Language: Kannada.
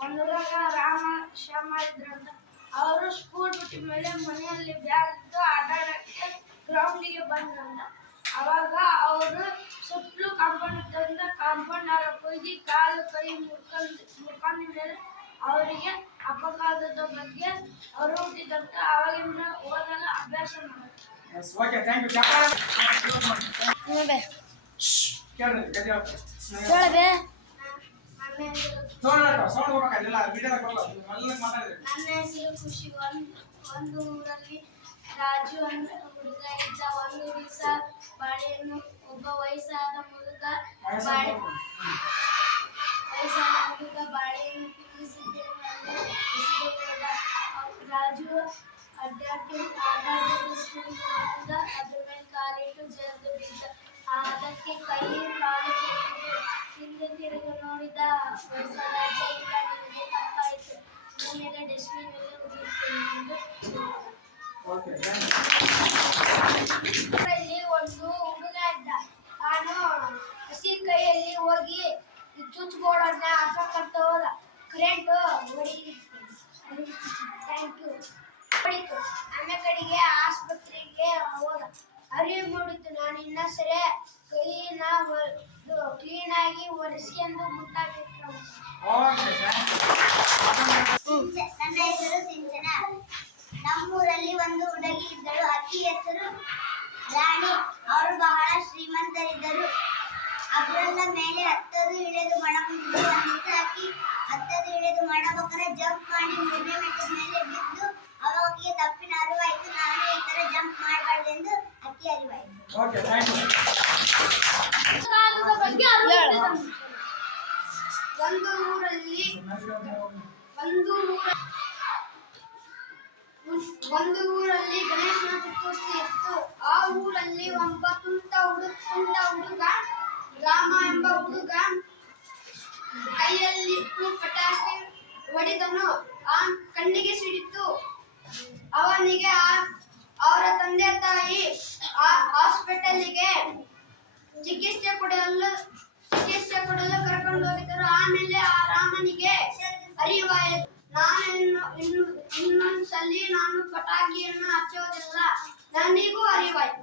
ಒಂದೂರಾಗ ರಾಮ ಶ್ಯಾಮ ಇದ್ರಂತ ಅವರು ಸ್ಕೂಲ್ ಬಿಟ್ಟ ಮೇಲೆ ಮನೆಯಲ್ಲಿ ಬ್ಯಾಗ್ ಆಟ ಆಡಕ್ಕೆ ಗ್ರೌಂಡಿಗೆ ಬಂದ್ರಂತ ಅವಾಗ ಅವರು ಸುತ್ತಲೂ ಕಾಂಪೌಂಡ್ ತಂದ ಕಾಂಪೌಂಡ್ ಆಡಕ್ಕೆ ಕೊಯ್ದು ಕಾಲು ಕೈ ಮುರ್ಕೊಂಡ್ ಮುರ್ಕೊಂಡ ಮೇಲೆ ಅವರಿಗೆ ಅಪಘಾತದ ಬಗ್ಗೆ ಅವರು ಹುಟ್ಟಿದಂತ ಅವಾಗಿಂದ ಓದಲು ಅಭ್ಯಾಸ ಮಾಡೋದು ಎಸ್ ನನ್ನ ಹೆಸರು ಖುಷಿ. ಒಂದು ಒಂದು ಊರಲ್ಲಿ ರಾಜು ಅಂತ ಹುಡುಗ ಇದ್ದ. ಒಂದು ದಿವಸ ಬಾಳೆಹಣ್ಣು ಒಬ್ಬ ವಯಸ್ಸಾದ ಮುದುಕ ಬಾಳೆ ವಯಸ್ಸಾದ ಮುದುಕ ಬಾಳೆಯನ್ನು ರಾಜು ಅಡ್ಡಾಡಿ ಆಟಾಡಿದ ಸ್ಕೂಲಿಗೆ ಬಂದ ಅದ್ರ ಮೇಲೆ ಕಾಲಿಟ್ಟು ಜರ್ದು ಬಿದ್ದ ಊರಲ್ಲಿ ಒಂದು ಹುಡುಗ ಇದ್ದ ನಾನು ಹಸಿ ಕೈಯಲ್ಲಿ ಹೋಗಿ ಚುಚ್ ಬೋರ್ಡ್ ಅನ್ನ ಹಾಕಕ್ಕಂತ ಹೋದ ಕರೆಂಟ್ ಥ್ಯಾಂಕ್ ಯು ಹೊಡಿತು. ಆಮೇಲೆ ಕಡೆಗೆ ಆಸ್ಪತ್ರೆಗೆ ಹೋದ. ಅರಿವು ಮೂಡಿತು. ನಾನು ಇನ್ನ ಸರಿ ಕ್ಲೀನ್ ಆಗಿ ಒರೆಸ್ಕೊಂಡು ಯು ನನ್ನ ಹೆಸರು ಸಿಂಚನ ನಮ್ಮೂರಲ್ಲಿ ಒಂದು ಹುಡುಗಿ ಇದ್ದಳು. ಅಕ್ಕಿ ಹೆಸರು ರಾಣಿ. ಅವರು ಬಹಳ ಶ್ರೀಮಂತರಿದ್ದರು. ಅವರನ್ನ ಮೇಲೆ ಹತ್ತದು ಇಳಿದು ಮಾಡಬಹುದು ಒಂದಿವಸ ಅಕ್ಕಿ ಹತ್ತದು ಇಳಿದು ಮಾಡಬೇಕಾದ್ರೆ ಜಂಪ್ ಮಾಡಿ ಮೂರನೇ ಮೆಟ್ಟದ ಮೇಲೆ ಬಿದ್ದು ಅವಾಗಿಗೆ ತಪ್ಪಿನ ಅರಿವಾಯ್ತು. ನಾನು ಈ ತರ ಜಂಪ್ ಮಾಡಬಾರ್ದೆಂದು ಅಕ್ಕಿ ಅರಿವಾಯಿತು. ಓಕೆ ಥ್ಯಾಂಕ್ ಯು ಕಾಲದ ಬಗ್ಗೆ ಒಂದು ಊರಲ್ಲಿ ಒಂದು ಒಂದು ಊರಲ್ಲಿ ಗಣೇಶನ ಚತುರ್ಥಿ ಇತ್ತು. ಆ ಊರಲ್ಲಿ ಒಬ್ಬ ತುಂಟ ಹುಡುಗ ತುಂಟ ಹುಡುಗ, ರಾಮ ಎಂಬ ಹುಡುಗ ಕೈಯಲ್ಲಿಟ್ಟು ಪಟಾಕಿ ಹೊಡೆದನು. ಆ ಕಣ್ಣಿಗೆ ಸಿಡಿತು. ಅವನಿಗೆ ಆ- ಅವರ ತಂದೆ ತಾಯಿ ಆ- ಹಾಸ್ಪಿಟಲ್ಲಿಗೆ ಚಿಕಿತ್ಸೆ ಕೊಡಲು ಚಿಕಿತ್ಸೆ ಕೊಡಲು ಕರ್ಕೊಂಡು ಹೋಗಿದ್ದರು. ಆಮೇಲೆ ಆ ರಾಮನಿಗೆ ಅರಿವಾಯಿತು. ನಾನು ಇನ್ನು ಇನ್ನೊಂದ್ಸಲಿ ನಾನು ಪಟಾಕಿಯನ್ನು ಹಚ್ಚೋದಿಲ್ಲ. ನನಗೂ ಅರಿವಾಯಿತು.